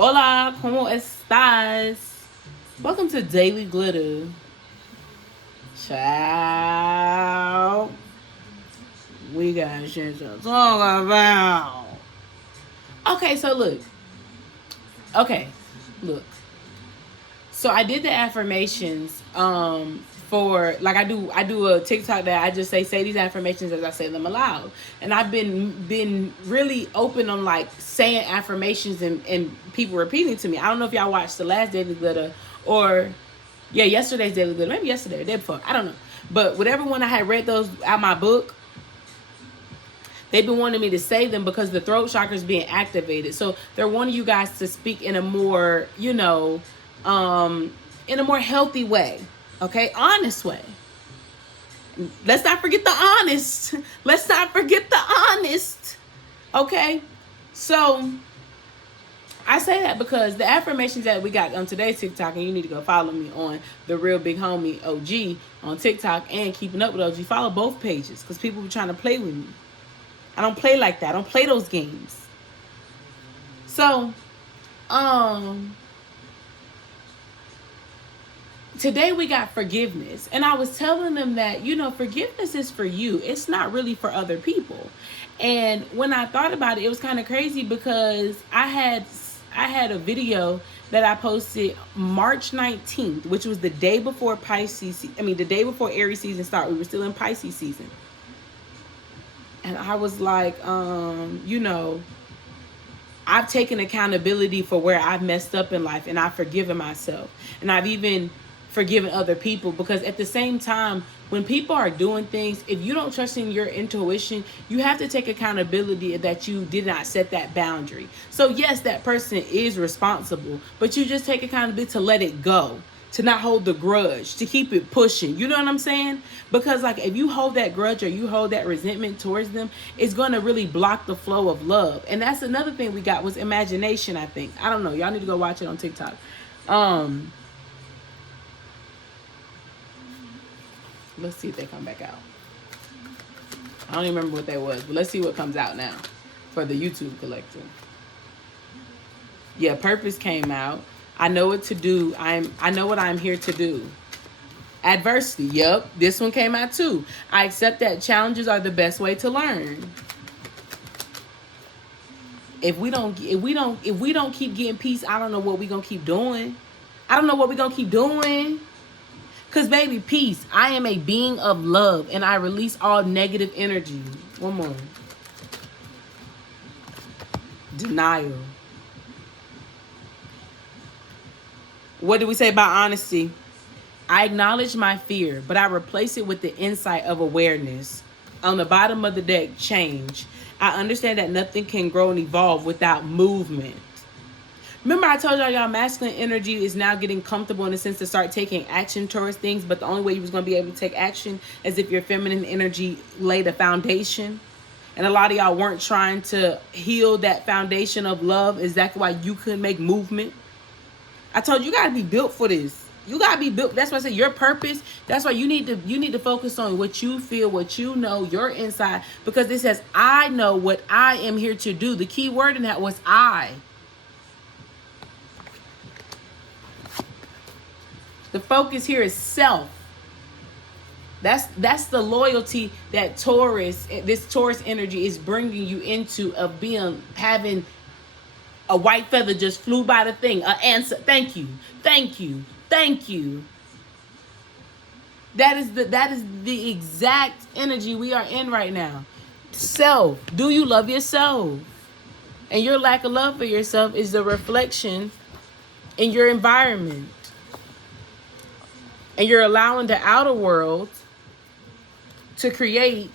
Hola, ¿cómo estás? Welcome to Daily Glitter. Ciao. We got shit to talk about. Okay, so look. Okay, look. So I did the affirmations for like I do a TikTok that I just say these affirmations as I say them aloud. And I've been really open on like saying affirmations and people repeating to me. I don't know if y'all watched the last Daily Glitter or yeah, yesterday's Daily Glitter. Maybe yesterday or day before. I don't know. But whatever one I had read those out my book, they've been wanting me to say them because the throat chakra is being activated. So they're wanting you guys to speak in a more, in a more healthy way. Okay, honest way. Let's not forget the honest. Let's not forget the honest. Okay, so I say that because the affirmations that we got on today's TikTok, and you need to go follow me on the Real Big Homie OG on TikTok and Keeping Up with OG. Follow both pages because people be trying to play with me. I don't play like that. I don't play those games. So, today we got forgiveness. And I was telling them that, forgiveness is for you. It's not really for other people. And when I thought about it, it was kind of crazy because I had a video that I posted March 19th, which was the day before the day before Aries season started. We were still in Pisces season. And I was like, I've taken accountability for where I've messed up in life, and I've forgiven myself. And I've even forgiven other people, because at the same time, when people are doing things, if you don't trust in your intuition, you have to take accountability that you did not set that boundary. So yes, that person is responsible, but you just take accountability to let it go, to not hold the grudge, to keep it pushing. You know what I'm saying? Because like if you hold that grudge or you hold that resentment towards them, it's going to really block the flow of love. And that's another thing we got was imagination, I think. I don't know. Y'all need to go watch it on TikTok. Let's see if they come back out. I don't even remember what they was, but let's see what comes out now for the YouTube collective. Yeah, purpose came out. I know what to do. I know what I'm here to do. Adversity. Yep, this one came out too. I accept that challenges are the best way to learn. If we don't keep getting peace, I don't know what we gonna keep doing. I don't know what we gonna keep doing. Cause baby, peace. I am a being of love, and I release all negative energy. One more. Denial. What do we say about honesty? I acknowledge my fear, but I replace it with the insight of awareness. On the bottom of the deck, change. I understand that nothing can grow and evolve without movement. Remember I told y'all masculine energy is now getting comfortable in the sense to start taking action towards things, but the only way you was going to be able to take action is if your feminine energy laid a foundation. And a lot of y'all weren't trying to heal that foundation of love. Exactly why you couldn't make movement. I told you, you got to be built for this. You got to be built. That's why I say your purpose. That's why you need to focus on what you feel, what you know, your inside. Because it says, I know what I am here to do. The key word in that was I. The focus here is self. That's the loyalty that this Taurus energy is bringing you into, of having a white feather just flew by the thing. An answer. Thank you. Thank you. Thank you. That is the exact energy we are in right now. Self. Do you love yourself? And your lack of love for yourself is the reflection in your environment. And you're allowing the outer world to create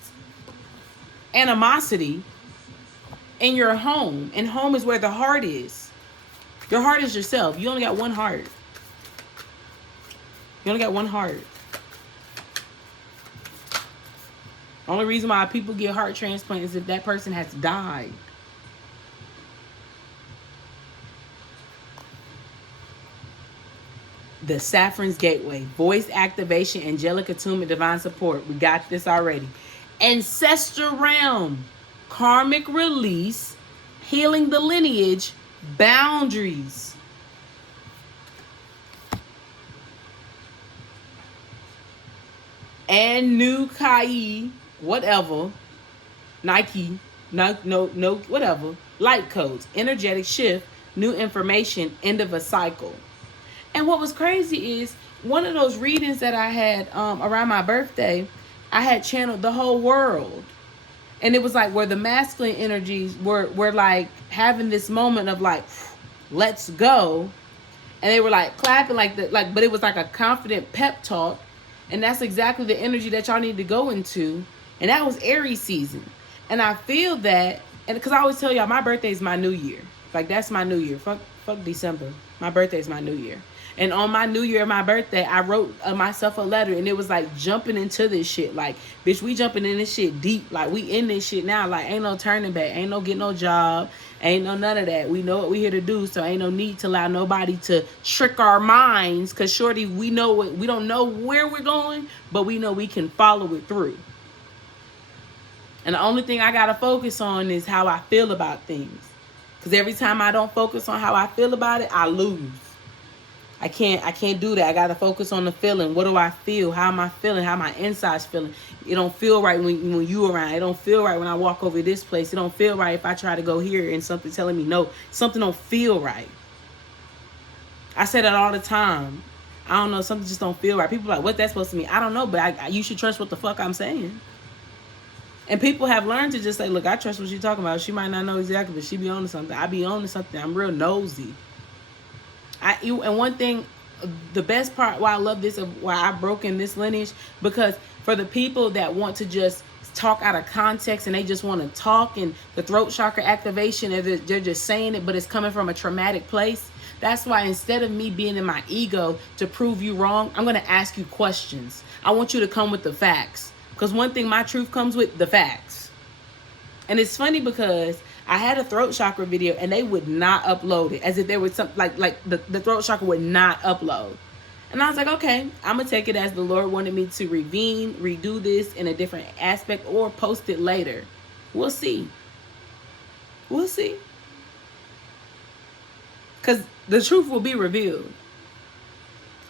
animosity in your home. And home is where the heart is. Your heart is yourself. You only got one heart. You only got one heart. Only reason why people get heart transplants is if that person has died. The Saffron's Gateway, voice activation, angelic attunement, divine support. We got this already. Ancestor realm, karmic release, healing the lineage, Boundaries. And new Kai, whatever, Nike, no, whatever, light codes, energetic shift, new information, end of a cycle. And what was crazy is one of those readings that I had around my birthday, I had channeled the whole world. And it was like where the masculine energies were like having this moment of like, let's go. And they were like clapping but it was like a confident pep talk. And that's exactly the energy that y'all need to go into. And that was Aries season. And I feel that, and because I always tell y'all, my birthday is my new year. Like, that's my new year. Fuck December. My birthday is my new year. And on my new year, my birthday, I wrote myself a letter, and it was like jumping into this shit. Like, bitch, we jumping in this shit deep. Like, we in this shit now. Like, ain't no turning back. Ain't no getting no job. Ain't no none of that. We know what we here to do, so ain't no need to allow nobody to trick our minds. Because, shorty, we know what, we don't know where we're going, but we know we can follow it through. And the only thing I got to focus on is how I feel about things. Because every time I don't focus on how I feel about it, I lose. I can't do that. I got to focus on the feeling. What do I feel? How am I feeling? How my inside's feeling? It don't feel right when you around. It don't feel right when I walk over this place. It don't feel right if I try to go here and something telling me no. Something don't feel right. I say that all the time. I don't know. Something just don't feel right. People are like, what's that supposed to mean? I don't know, but you should trust what the fuck I'm saying. And people have learned to just say, look, I trust what she's talking about. She might not know exactly, but she be on to something. I be on to something. I'm real nosy. And one thing, the best part why I love this, why I broke in this lineage, because for the people that want to just talk out of context and they just want to talk, and the throat chakra activation, they're just saying it, but it's coming from a traumatic place. That's why instead of me being in my ego to prove you wrong, I'm going to ask you questions. I want you to come with the facts. Because one thing my truth comes with, the facts. And it's funny because I had a throat chakra video and they would not upload it. As if there was something like the throat chakra would not upload. And I was like, okay, I'm going to take it as the Lord wanted me to redo this in a different aspect, or post it later. We'll see. We'll see. Because the truth will be revealed.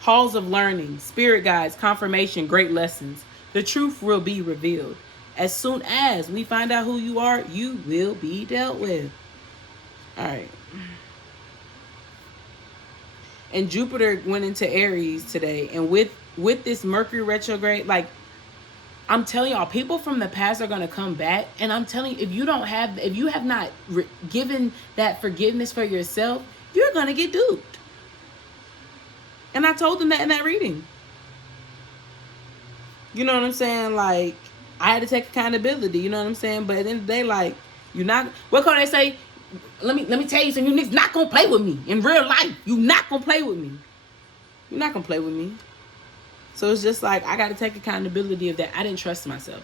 Halls of learning, spirit guides, confirmation, great lessons. The truth will be revealed. As soon as we find out who you are, you will be dealt with. All right. And Jupiter went into Aries today. And with this Mercury retrograde, like, I'm telling y'all, people from the past are going to come back. And I'm telling you, if you have not given that forgiveness for yourself, you're going to get duped. And I told them that in that reading. You know what I'm saying? Like, I had to take accountability. You know what I'm saying? But at the end of the day, like, you're not. What can they say? Let me tell you something. You niggas not gonna play with me in real life. You not gonna play with me. You're not gonna play with me. So it's just like, I got to take accountability of that. I didn't trust myself.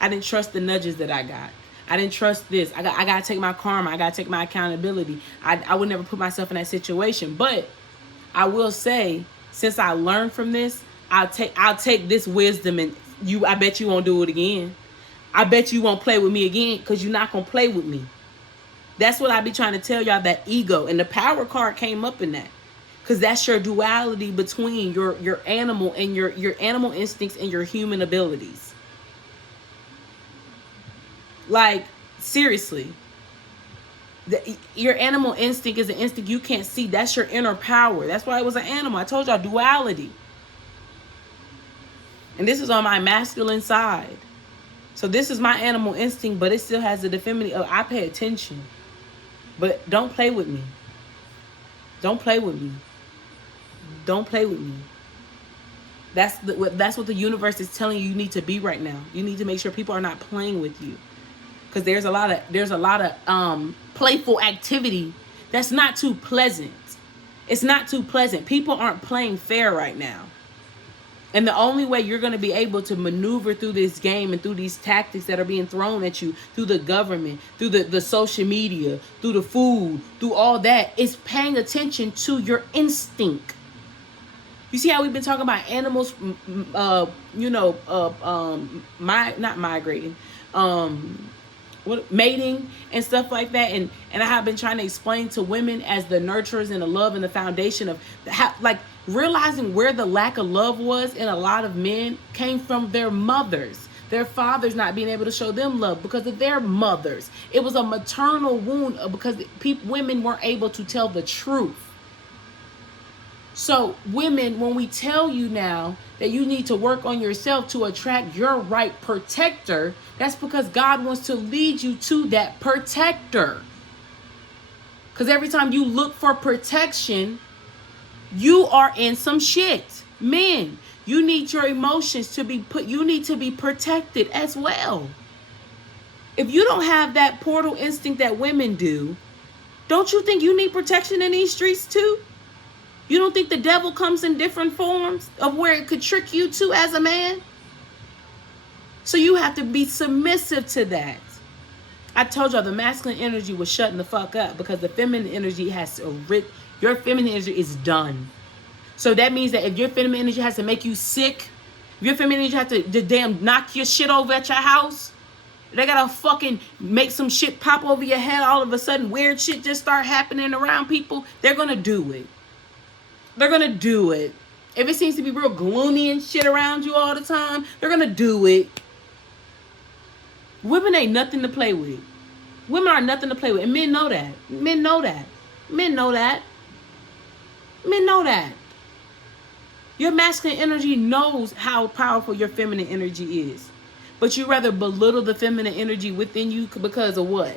I didn't trust the nudges that I got. I didn't trust this. I got to take my karma. I got to take my accountability. I would never put myself in that situation. But I will say, since I learned from this, I'll take this wisdom, and I bet you won't do it again. I bet you won't play with me again, because you're not gonna play with me. That's what I be trying to tell y'all, that ego. And the power card came up in that, because that's your duality between your animal and your animal instincts and your human abilities. Like, seriously, your animal instinct is an instinct you can't see. That's your inner power. That's why it was an animal. I told y'all, duality. And this is on my masculine side. So this is my animal instinct, but it still has the femininity of, I pay attention. But don't play with me. Don't play with me. Don't play with me. That's what the universe is telling you need to be right now. You need to make sure people are not playing with you. Because there's a lot of playful activity that's not too pleasant. It's not too pleasant. People aren't playing fair right now. And the only way you're going to be able to maneuver through this game and through these tactics that are being thrown at you through the government, through the social media, through the food, through all that, is paying attention to your instinct. You see how we've been talking about animals, not migrating, mating and stuff like that. And I have been trying to explain to women as the nurturers and the love and the foundation of how, like, realizing where the lack of love was in a lot of men came from their mothers, their fathers not being able to show them love because of their mothers. It was a maternal wound because women weren't able to tell the truth. So women, when we tell you now that you need to work on yourself to attract your right protector, that's because God wants to lead you to that protector. Because every time you look for protection, you are in some shit. Men, you need your emotions to be you need to be protected as well. If you don't have that portal instinct that women do, don't you think you need protection in these streets too? You don't think the devil comes in different forms of where it could trick you too as a man? So you have to be submissive to that. I told y'all the masculine energy was shutting the fuck up because the feminine energy has to, your feminine energy is done. So that means that if your feminine energy has to make you sick, if your feminine energy has to damn knock your shit over at your house, they gotta fucking make some shit pop over your head, all of a sudden weird shit just start happening around people, they're gonna do it. They're gonna do it. If it seems to be real gloomy and shit around you all the time, they're gonna do it. Women ain't nothing to play with. Women are nothing to play with. And men know that. Men know that. Men know that. Men know that. Your masculine energy knows how powerful your feminine energy is. But you rather belittle the feminine energy within you because of what?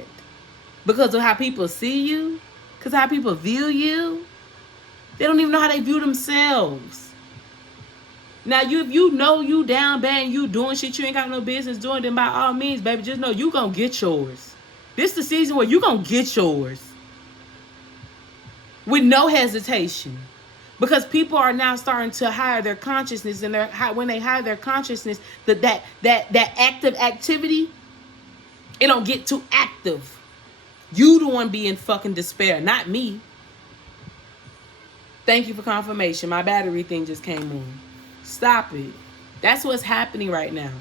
Because of how people see you? Because how people view you? They don't even know how they view themselves. Now, if you know you down bad and you doing shit you ain't got no business doing, then by all means, baby, just know you gonna get yours. This the season where you gonna get yours. With no hesitation. Because people are now starting to hire their consciousness, and when they hire their consciousness, that active activity, it don't get too active. You the one be in fucking despair, not me. Thank you for confirmation. My battery thing just came on. Stop it. That's what's happening right now.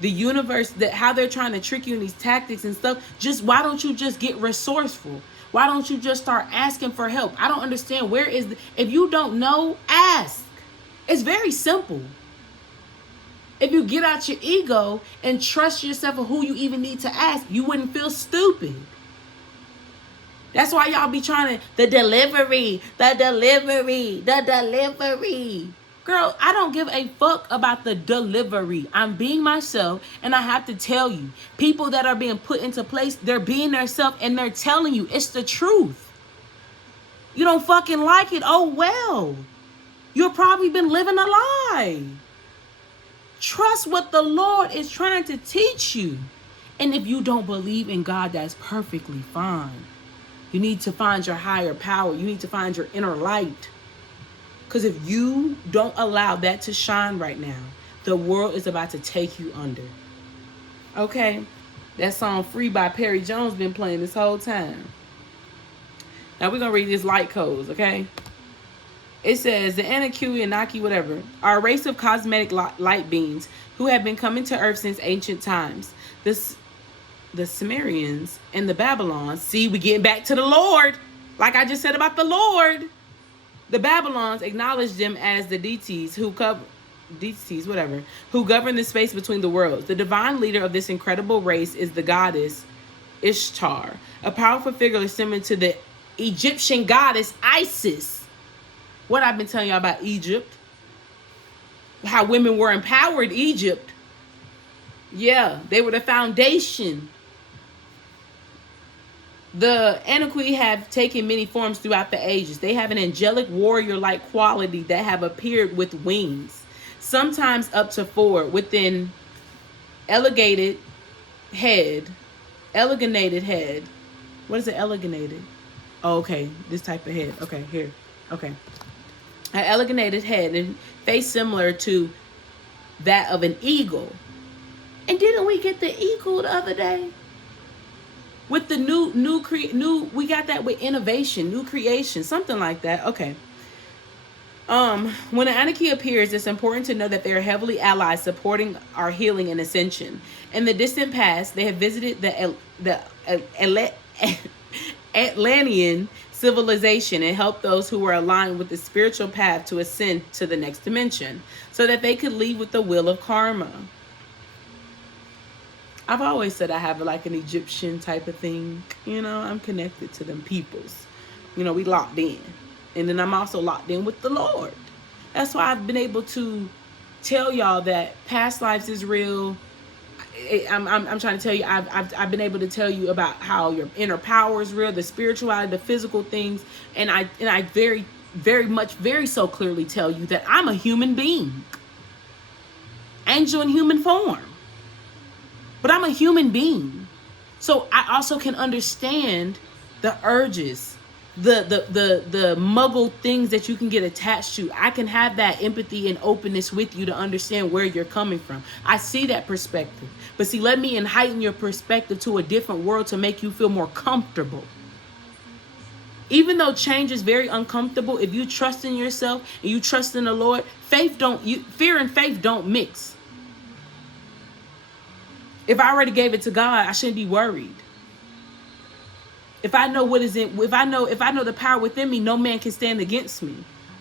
The universe, how they're trying to trick you in these tactics and stuff. Why don't you just get resourceful? Why don't you just start asking for help? I don't understand. If you don't know, ask. It's very simple. If you get out your ego and trust yourself of who you even need to ask, you wouldn't feel stupid. That's why y'all be trying to, the delivery. Girl, I don't give a fuck about the delivery. I'm being myself, and I have to tell you, people that are being put into place, they're being themselves, and they're telling you it's the truth. You don't fucking like it? Oh, well. You've probably been living a lie. Trust what the Lord is trying to teach you. And if you don't believe in God, that's perfectly fine. You need to find your higher power. You need to find your inner light. Because if you don't allow that to shine right now, the world is about to take you under. Okay? That song Free by Perry Jones been playing this whole time. Now we're going to read these light codes, okay? It says, the Anunnaki, whatever, are a race of cosmetic light beings who have been coming to Earth since ancient times. The Sumerians and the Babylons, see, we getting back to the Lord, like I just said about the Lord. The Babylons acknowledged them as the deities who govern the space between the worlds. The divine leader of this incredible race is the goddess Ishtar, a powerful figure similar to the Egyptian goddess Isis. What I've been telling y'all about Egypt, how women were empowered Egypt. Yeah, they were the foundation. The Anunnaki have taken many forms throughout the ages. They have an angelic warrior-like quality that have appeared with wings, sometimes up to 4, with an elongated head. What is it, elongated? Oh, okay, this type of head. Okay, here. Okay. An elongated head and face similar to that of an eagle. And didn't we get the eagle the other day? With the new we got that with innovation, new creation, something like that. Okay. When an Anarchy appears, it's important to know that they are heavily allied, supporting our healing and ascension. In the distant past, they have visited the Atlantean civilization and helped those who were aligned with the spiritual path to ascend to the next dimension, so that they could leave with the will of karma. I've always said I have like an Egyptian type of thing. I'm connected to them peoples. We locked in. And then I'm also locked in with the Lord. That's why I've been able to tell y'all that past lives is real. I'm trying to tell you, I've been able to tell you about how your inner power is real, the spirituality, the physical things, and I very, very much, very so clearly tell you that I'm a human being, angel in human form, but I'm a human being, so I also can understand the urges, the muggle things that you can get attached to. I can have that empathy and openness with you to understand where you're coming from. I see that perspective. But see, let me heighten your perspective to a different world to make you feel more comfortable. Even though change is very uncomfortable, if you trust in yourself and you trust in the Lord, fear and faith don't mix. If I already gave it to God, I shouldn't be worried. If I know if I know the power within me, no man can stand against me.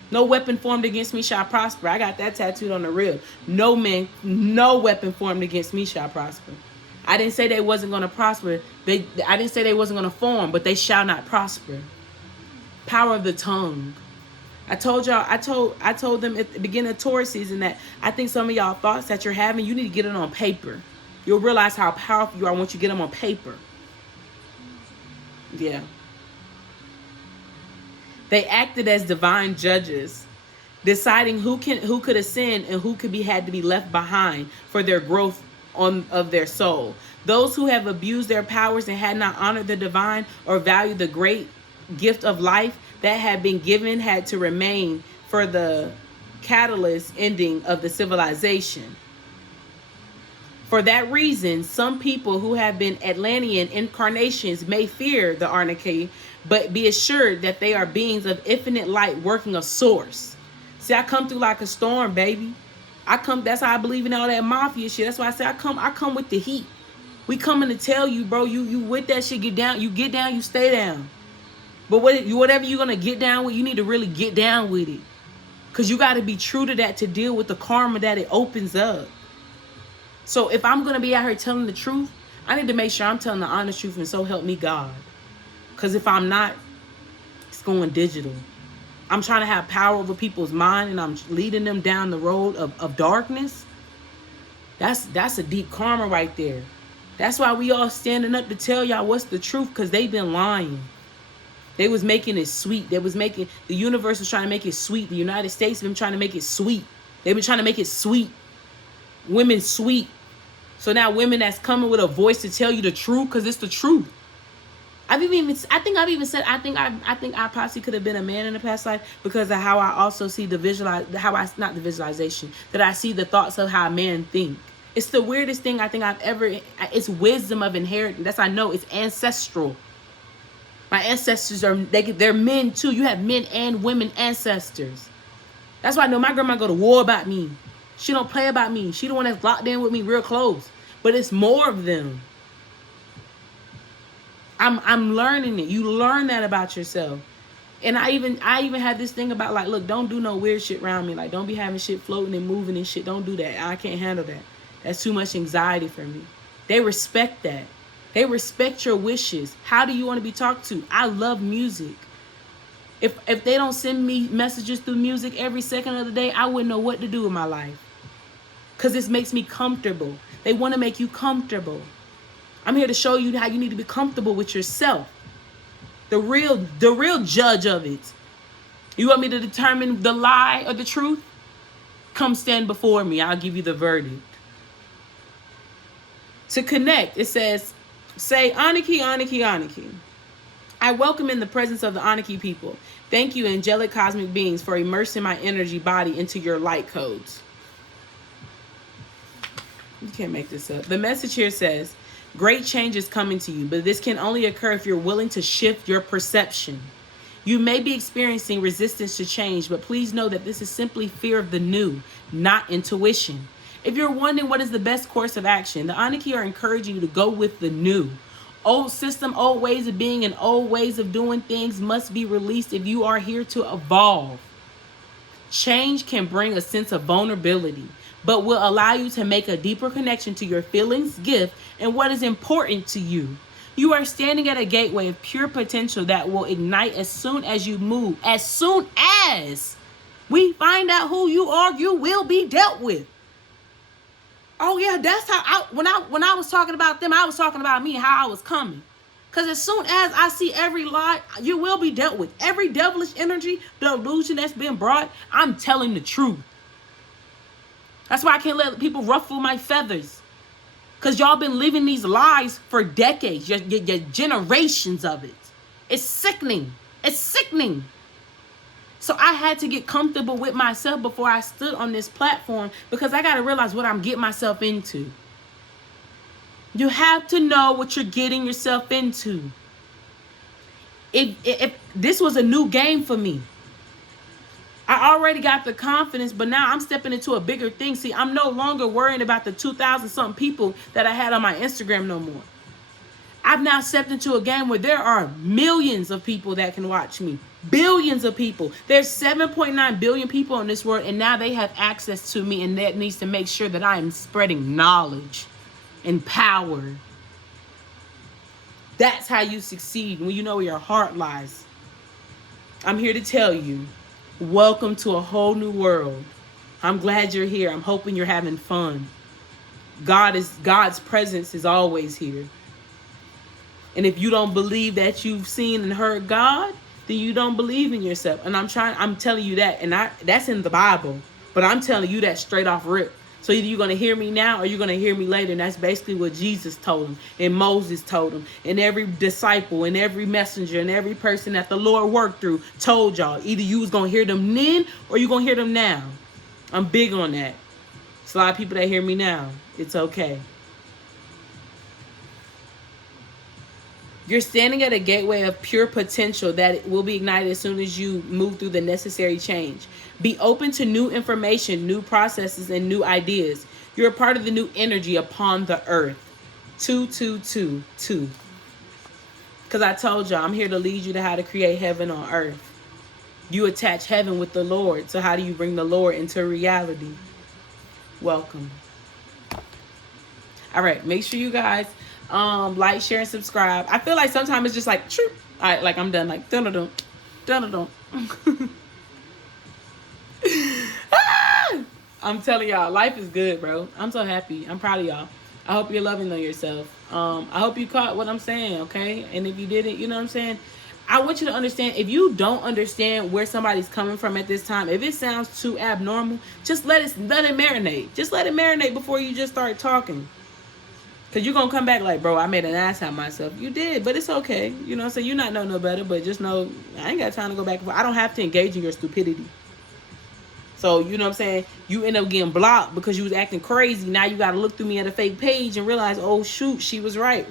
No weapon formed against me shall prosper. I got that tattooed on the rib. No weapon formed against me shall prosper. I didn't say they wasn't going to prosper. I didn't say they wasn't going to form, but they shall not prosper. Power of the tongue. I told them at the beginning of Taurus season that I think some of y'all thoughts that you're having, you need to get it on paper. You'll realize how powerful you are once you get them on paper. Yeah. They acted as divine judges, deciding who could ascend and who could had to be left behind for their growth of their soul. Those who have abused their powers and had not honored the divine or valued the great gift of life that had been given had to remain for the catalyst ending of the civilization. For that reason, some people who have been Atlantean incarnations may fear the Anarchy, but be assured that they are beings of infinite light working a source. See, I come through like a storm, baby. That's how I believe in all that mafia shit. That's why I say I come with the heat. We coming to tell you, bro, you with that shit, get down, you stay down. But whatever you're going to get down with, you need to really get down with it. Because you got to be true to that to deal with the karma that it opens up. So if I'm going to be out here telling the truth, I need to make sure I'm telling the honest truth, and so help me God. Because if I'm not, it's going digital. I'm trying to have power over people's mind, and I'm leading them down the road of darkness. That's a deep karma right there. That's why we all standing up to tell y'all what's the truth, because they've been lying. They was making it sweet. The universe was trying to make it sweet. The United States been trying to make it sweet. They've been trying to make it sweet. Women sweet. So now women that's coming with a voice to tell you the truth, because it's the truth. I think I possibly could have been a man in the past life, because of how I also see that I see the thoughts of how men think. It's the weirdest thing I think it's wisdom of inheritance. That's, I know it's ancestral. My ancestors they're men too. You have men and women ancestors. That's why I know my grandma go to war about me. She don't play about me. She the one that's locked in with me real close. But it's more of them. I'm learning it. You learn that about yourself. And I even had this thing about, like, look, don't do no weird shit around me. Like, don't be having shit floating and moving and shit. Don't do that. I can't handle that. That's too much anxiety for me. They respect that. They respect your wishes. How do you want to be talked to? I love music. If they don't send me messages through music every second of the day, I wouldn't know what to do with my life. Because this makes me comfortable. They want to make you comfortable. I'm here to show you how you need to be comfortable with yourself. The real judge of it. You want me to determine the lie or the truth? Come stand before me. I'll give you the verdict. To connect, it says, say, Anarchy, Anarchy, Anarchy. I welcome in the presence of the Anarchy people. Thank you, angelic cosmic beings, for immersing my energy body into your light codes. You can't make this up. The message here says, great change is coming to you, but this can only occur if you're willing to shift your perception. You may be experiencing resistance to change, but please know that this is simply fear of the new, not intuition. If you're wondering what is the best course of action, the Aniki are encouraging you to go with the new. Old system, old ways of being, and old ways of doing things must be released if you are here to evolve. Change can bring a sense of vulnerability, but will allow you to make a deeper connection to your feelings, gift, and what is important to you. You are standing at a gateway of pure potential that will ignite as soon as you move. As soon as we find out who you are, you will be dealt with. Oh yeah, that's how when I was talking about them, I was talking about me and how I was coming. Because as soon as I see every lie, you will be dealt with. Every devilish energy, the illusion that's been brought, I'm telling the truth. That's why I can't let people ruffle my feathers. Because y'all been living these lies for decades. Your generations of it. It's sickening. It's sickening. So I had to get comfortable with myself before I stood on this platform, because I got to realize what I'm getting myself into. You have to know what you're getting yourself into. If this was a new game for me, I already got the confidence, but now I'm stepping into a bigger thing. See, I'm no longer worrying about the 2,000 something people that I had on my Instagram no more. I've now stepped into a game where there are millions of people that can watch me. Billions of people. There's 7.9 billion people in this world, and now they have access to me, and that needs to make sure that I am spreading knowledge and power. That's how you succeed, when you know where your heart lies. I'm here to tell you, welcome to a whole new world. I'm glad you're here. I'm hoping you're having fun. God's presence is always here. And if you don't believe that you've seen and heard God, then you don't believe in yourself. And I'm telling you that, and that's in the Bible, but I'm telling you that straight off rip. So either you're going to hear me now or you're going to hear me later. And that's basically what Jesus told him, and Moses told him, and every disciple and every messenger and every person that the Lord worked through told y'all. Either you was going to hear them then or you're going to hear them now. I'm big on that. It's a lot of people that hear me now. It's okay. You're standing at a gateway of pure potential that will be ignited as soon as you move through the necessary change. Be open to new information, new processes, and new ideas. You're a part of the new energy upon the earth. 222. Because I told y'all, I'm here to lead you to how to create heaven on earth. You attach heaven with the Lord. So how do you bring the Lord into reality? Welcome. All right, make sure you guys like, share, and subscribe. I feel like sometimes it's just like, all right, like I'm done, like dun-dun-dun, dun-dun-dun. I'm telling y'all, life is good, bro. I'm so happy. I'm proud of y'all. I hope you're loving on yourself. I hope you caught what I'm saying, okay? And if you didn't, you know what I'm saying? I want you to understand, if you don't understand where somebody's coming from at this time, if it sounds too abnormal, just let it marinate. Just let it marinate before you just start talking. Because you're going to come back like, bro, I made an ass out of myself. You did, but it's okay. You know what I'm saying? You not know no better, but just know I ain't got time to go back and forth. I don't have to engage in your stupidity. So, you know what I'm saying? You end up getting blocked because you was acting crazy. Now you got to look through me at a fake page and realize, oh, shoot, she was right.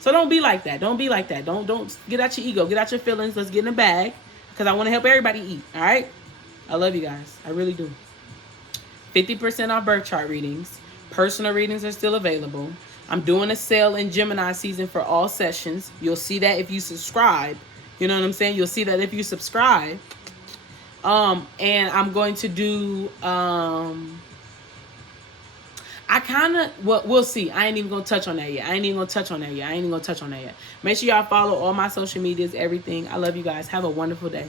So don't be like that. Don't be like that. Don't get out your ego. Get out your feelings. Let's get in the bag, because I want to help everybody eat. All right? I love you guys. I really do. 50% off birth chart readings. Personal readings are still available. I'm doing a sale in Gemini season for all sessions. You'll see that if you subscribe. You know what I'm saying? You'll see that if you subscribe. And I'm going to do, we'll see. I ain't even going to touch on that yet. Make sure y'all follow all my social medias, everything. I love you guys. Have a wonderful day.